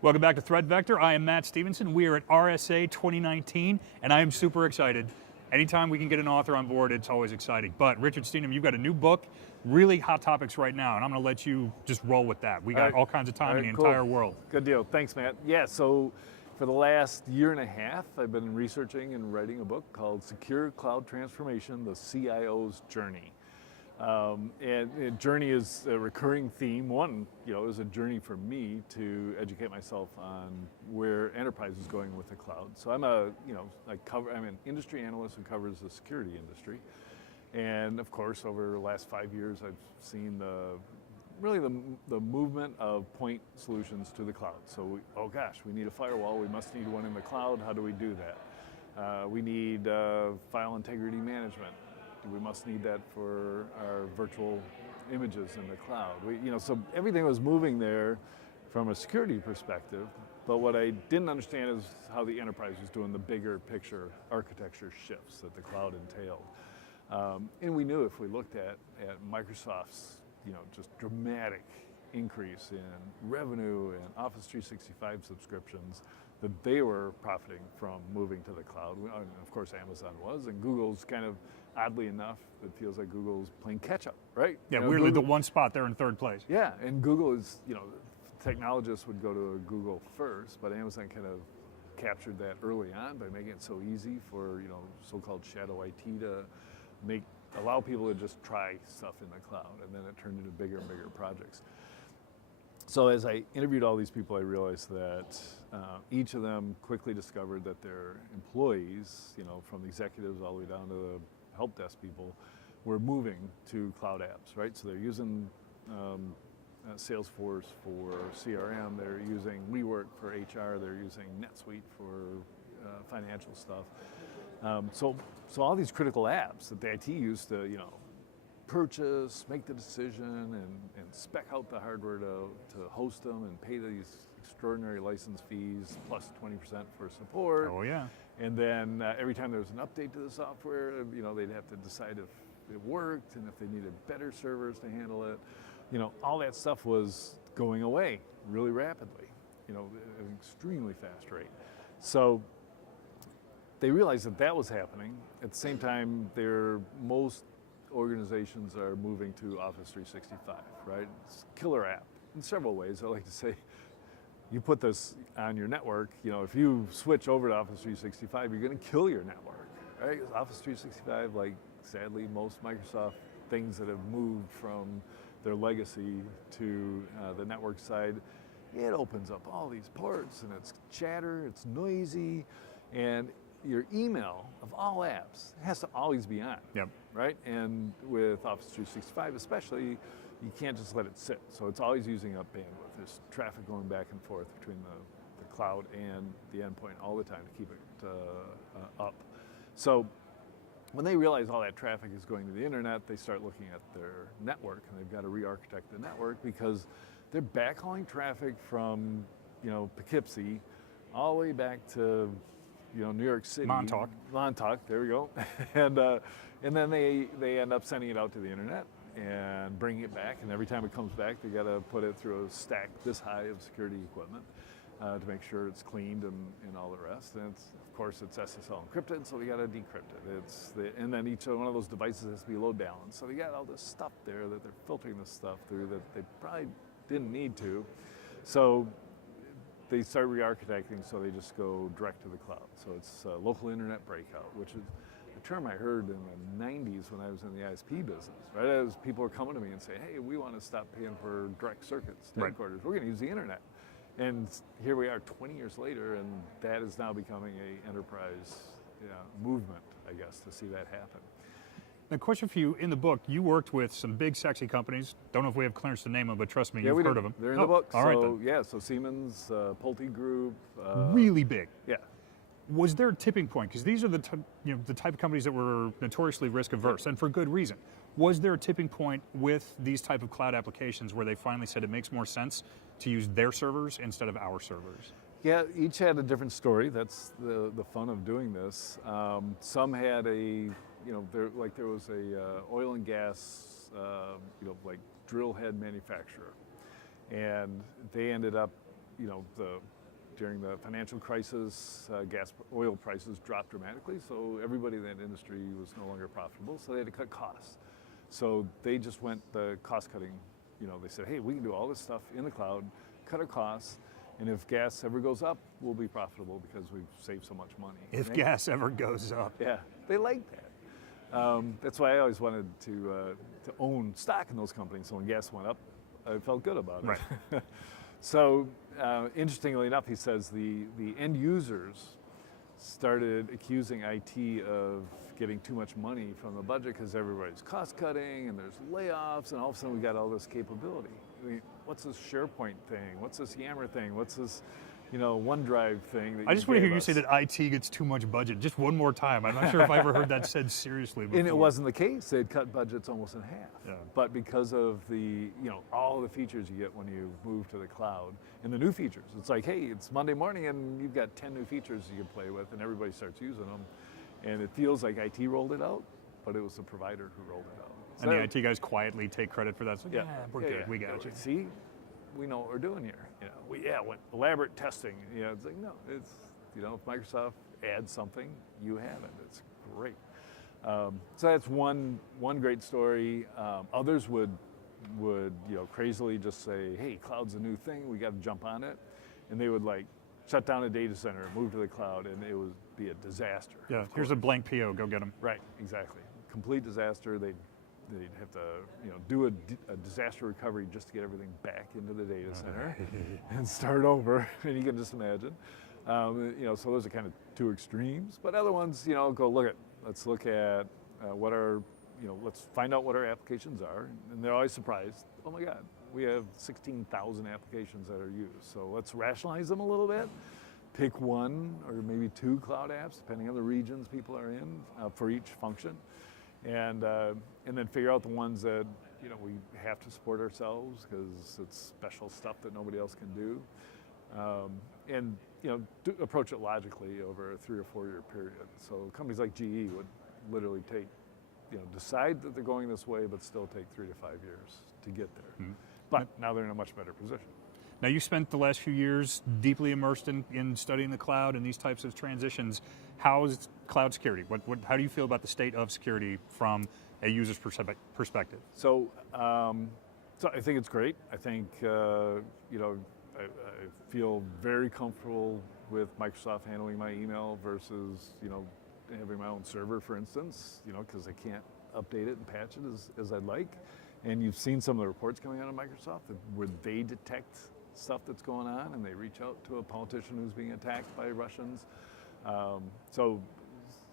Welcome back to ThreatVector. I am Matt Stephenson. We are at RSA 2019, and I am super excited. Anytime we can get an author on board, it's always exciting. But Richard Stiennon, you've got a new book, really hot topics right now, and I'm going to let you just roll with that. We got all kinds of time in the entire world. Good deal. Thanks, Matt. Yeah, so for the last year and a half, I've been researching and writing a book called Secure Cloud Transformation, The CIO's Journey. And journey is a recurring theme. One, is a journey for me to educate myself on where enterprise is going with the cloud. So I'm I'm an industry analyst who covers the security industry. And of course, over the last 5 years, I've seen the movement of point solutions to the cloud. So, we need a firewall. We must need one in the cloud. How do we do that? We need file integrity management. We must need that for our virtual images in the cloud. So everything was moving there from a security perspective, but what I didn't understand is how the enterprise was doing the bigger picture architecture shifts that the cloud entailed. And we knew if we looked at Microsoft's, just dramatic increase in revenue and Office 365 subscriptions, that they were profiting from moving to the cloud. And of course, Amazon was, and Google's kind of, oddly enough, it feels like Google's playing catch up, right? Yeah, weirdly, the one spot they're in third place. Yeah, and Google is, technologists would go to Google first, but Amazon kind of captured that early on by making it so easy for, so-called shadow IT to allow people to just try stuff in the cloud, and then it turned into bigger and bigger projects. So as I interviewed all these people, I realized that each of them quickly discovered that their employees, from the executives all the way down to the help desk people, were moving to cloud apps, right? So they're using Salesforce for CRM, they're using WeWork for HR, they're using NetSuite for financial stuff. So all these critical apps that the IT used to, purchase, make the decision, and spec out the hardware to host them and pay these extraordinary license fees plus 20% for support. Oh yeah. And then every time there was an update to the software, they'd have to decide if it worked and if they needed better servers to handle it. All that stuff was going away really rapidly, at an extremely fast rate. So they realized that was happening. At the same time, most organizations are moving to Office 365, right? It's a killer app in several ways. I like to say, you put this on your network, if you switch over to Office 365, you're going to kill your network, right? Office 365, like sadly most Microsoft things that have moved from their legacy to the network side, it opens up all these ports and it's chatter, it's noisy, and your email of all apps has to always be on, right? And with Office 365 especially, you can't just let it sit. So it's always using up bandwidth. There's traffic going back and forth between the cloud and the endpoint all the time to keep it up. So when they realize all that traffic is going to the internet, they start looking at their network, and they've got to re-architect the network because they're backhauling traffic from, Poughkeepsie all the way back to, New York City. Montauk, there we go. And then they end up sending it out to the internet and bringing it back, and every time it comes back, they got to put it through a stack this high of security equipment to make sure it's cleaned and all the rest. And of course, it's SSL encrypted, so they got to decrypt it. And then each one of those devices has to be load balanced. So they got all this stuff there that they're filtering this stuff through that they probably didn't need to. So they start re-architecting, so they just go direct to the cloud. So it's local internet breakout, which is a term I heard in the 90s when I was in the ISP business, right? As people were coming to me and saying, hey, we want to stop paying for direct circuits to headquarters. We're going to use the internet. And here we are 20 years later, and that is now becoming a enterprise movement, I guess, to see that happen. Now, question for you, in the book, you worked with some big, sexy companies. Don't know if we have clearance to name them, but trust me, you've heard of them. They're in the book. All right, then. Yeah, so Siemens, Pulte Group. Really big. Yeah. Was there a tipping point? Because these are the type of companies that were notoriously risk averse, and for good reason. Was there a tipping point with these type of cloud applications where they finally said it makes more sense to use their servers instead of our servers? Yeah, each had a different story. That's the fun of doing this. Some had there was a oil and gas was, like drill head manufacturer. And they ended up, during the financial crisis, oil prices dropped dramatically, so everybody in that industry was no longer profitable, so they had to cut costs. So they just went the cost cutting, they said, hey, we can do all this stuff in the cloud, cut our costs, and if gas ever goes up, we'll be profitable because we've saved so much money. If gas ever goes up. Yeah, they like that. That's why I always wanted to own stock in those companies, so when gas went up, I felt good about it. Right. So, interestingly enough, he says the end users started accusing IT of getting too much money from the budget because everybody's cost cutting and there's layoffs, and all of a sudden we got all this capability. I mean, what's this SharePoint thing? What's this Yammer thing? What's this, OneDrive thing? That I just want to hear you say that IT gets too much budget. Just one more time. I'm not sure if I ever heard that said seriously before. And it wasn't the case. They'd cut budgets almost in half. Yeah. But because of the, all the features you get when you move to the cloud and the new features, it's like, hey, it's Monday morning and you've got 10 new features you can play with, and everybody starts using them. And it feels like IT rolled it out, but it was the provider who rolled it out. And the IT guys quietly take credit for that. So, Yeah, we're good. We got you. See, we know what we're doing here. Went elaborate testing. It's like, no, it's, if Microsoft adds something, you have it. It's great. So that's one great story. Others would crazily just say, hey, cloud's a new thing, we got to jump on it. And they would shut down a data center, move to the cloud, and it would be a disaster. Yeah, here's a blank PO, go get them. Right, exactly. Complete disaster. They'd have to, do a disaster recovery just to get everything back into the data center and start over. And you can just imagine. So those are kind of two extremes. But other ones, let's look at what our, let's find out what our applications are. And they're always surprised. Oh my God, we have 16,000 applications that are used. So let's rationalize them a little bit. Pick one or maybe two cloud apps, depending on the regions people are in, for each function. And then figure out the ones that we have to support ourselves because it's special stuff that nobody else can do, and approach it logically over a 3 or 4 year period. So companies like GE would literally take, decide that they're going this way, but still take 3 to 5 years to get there. Mm-hmm. But now they're in a much better position. Now, you spent the last few years deeply immersed in studying the cloud and these types of transitions. How is cloud security? How do you feel about the state of security from a user's perspective? So I think it's great. I think, I feel very comfortable with Microsoft handling my email versus, having my own server, for instance, because I can't update it and patch it as I'd like. And you've seen some of the reports coming out of Microsoft where they detect stuff that's going on and they reach out to a politician who's being attacked by Russians. So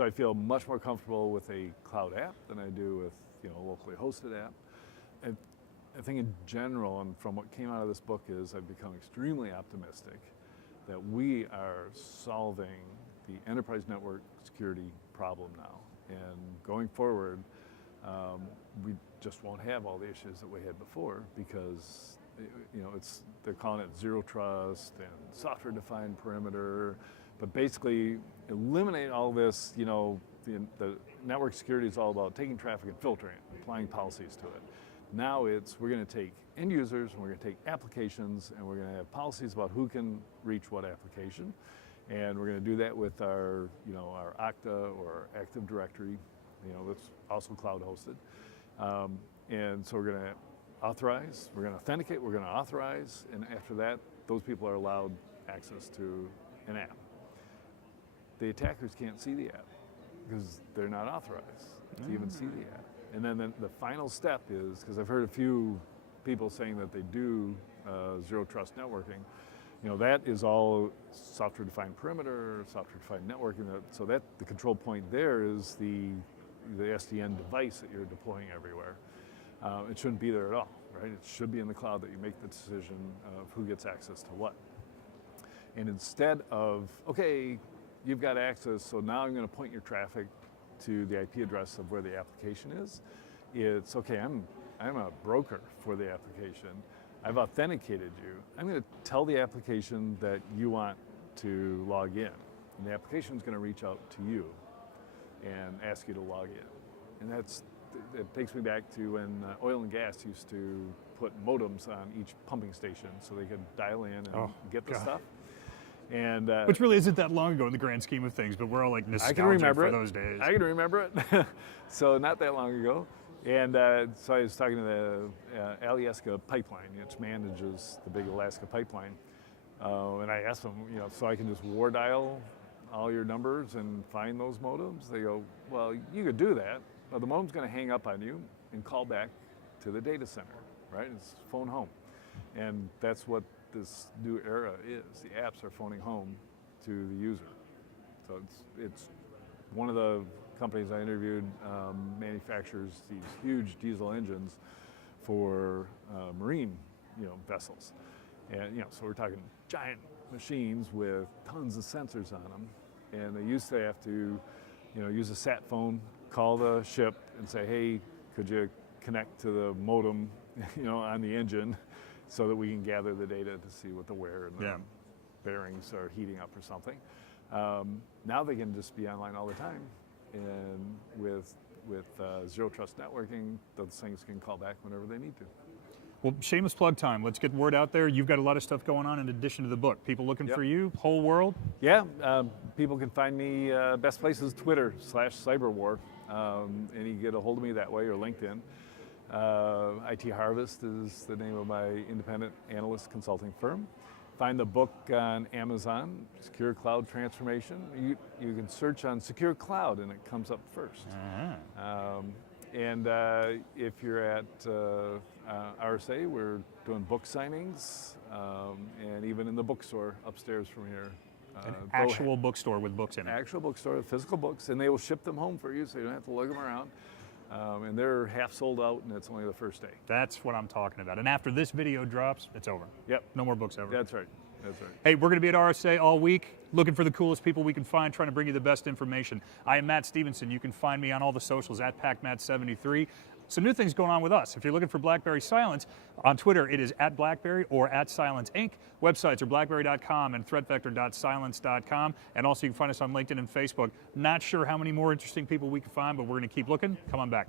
I feel much more comfortable with a cloud app than I do with a locally hosted app. And I think in general, and from what came out of this book, is I've become extremely optimistic that we are solving the enterprise network security problem now. And going forward, we just won't have all the issues that we had before because they're calling it zero trust and software-defined perimeter, but basically eliminate all this. The network security is all about taking traffic and filtering it, applying policies to it. Now we're going to take end users and we're going to take applications and we're going to have policies about who can reach what application, and we're going to do that with our Okta or Active Directory, that's also cloud hosted, and so we're going to authorize, we're going to authenticate, we're going to authorize, and after that, those people are allowed access to an app. The attackers can't see the app because they're not authorized to even see the app. And then the final step is, because I've heard a few people saying that they do zero trust networking, that is all software-defined perimeter, software-defined networking. So that the control point there is the SDN device that you're deploying everywhere. It shouldn't be there at all, right? It should be in the cloud that you make the decision of who gets access to what. And instead of, okay, you've got access, so now I'm going to point your traffic to the IP address of where the application is. It's, okay, I'm a broker for the application. I've authenticated you. I'm going to tell the application that you want to log in. And the application is going to reach out to you and ask you to log in. And it takes me back to when oil and gas used to put modems on each pumping station so they could dial in and get the stuff. And which really isn't that long ago in the grand scheme of things, but we're all like nostalgic for those days. I can remember it. So not that long ago. And so I was talking to the Alaska pipeline, which manages the big Alaska pipeline. And I asked them, so I can just war dial all your numbers and find those modems? They go, well, you could do that, but the modem's going to hang up on you and call back to the data center, right? It's phone home. And that's what this new era is. The apps are phoning home to the user. So it's one of the companies I interviewed manufactures these huge diesel engines for marine, vessels. And, so we're talking giant machines with tons of sensors on them. And they used to have to, use a sat phone, call the ship and say, hey, could you connect to the modem, on the engine so that we can gather the data to see what the wear and the bearings are heating up or something. Now they can just be online all the time. And with zero trust networking, those things can call back whenever they need to. Well, shameless plug time. Let's get word out there. You've got a lot of stuff going on in addition to the book. People looking for you, whole world? Yeah, people can find me, best place is Twitter/Cyberwar. And you can get a hold of me that way or LinkedIn. IT Harvest is the name of my independent analyst consulting firm. Find the book on Amazon, Secure Cloud Transformation. You can search on Secure Cloud and it comes up first. And if you're at RSA, we're doing book signings, and even in the bookstore upstairs from here. An actual bookstore with books in it. Actual bookstore with physical books, and they will ship them home for you so you don't have to lug them around. And they're half sold out, and it's only the first day. That's what I'm talking about. And after this video drops, it's over. Yep. No more books ever. That's right. That's right. Hey, we're going to be at RSA all week, looking for the coolest people we can find, trying to bring you the best information. I am Matt Stephenson. You can find me on all the socials at PacMatt73. Some new things going on with us. If you're looking for BlackBerry Cylance, on Twitter it is at BlackBerry or at Cylance Inc. Websites are blackberry.com and ThreatVector.cylance.com. And also you can find us on LinkedIn and Facebook. Not sure how many more interesting people we can find, but we're going to keep looking. Come on back.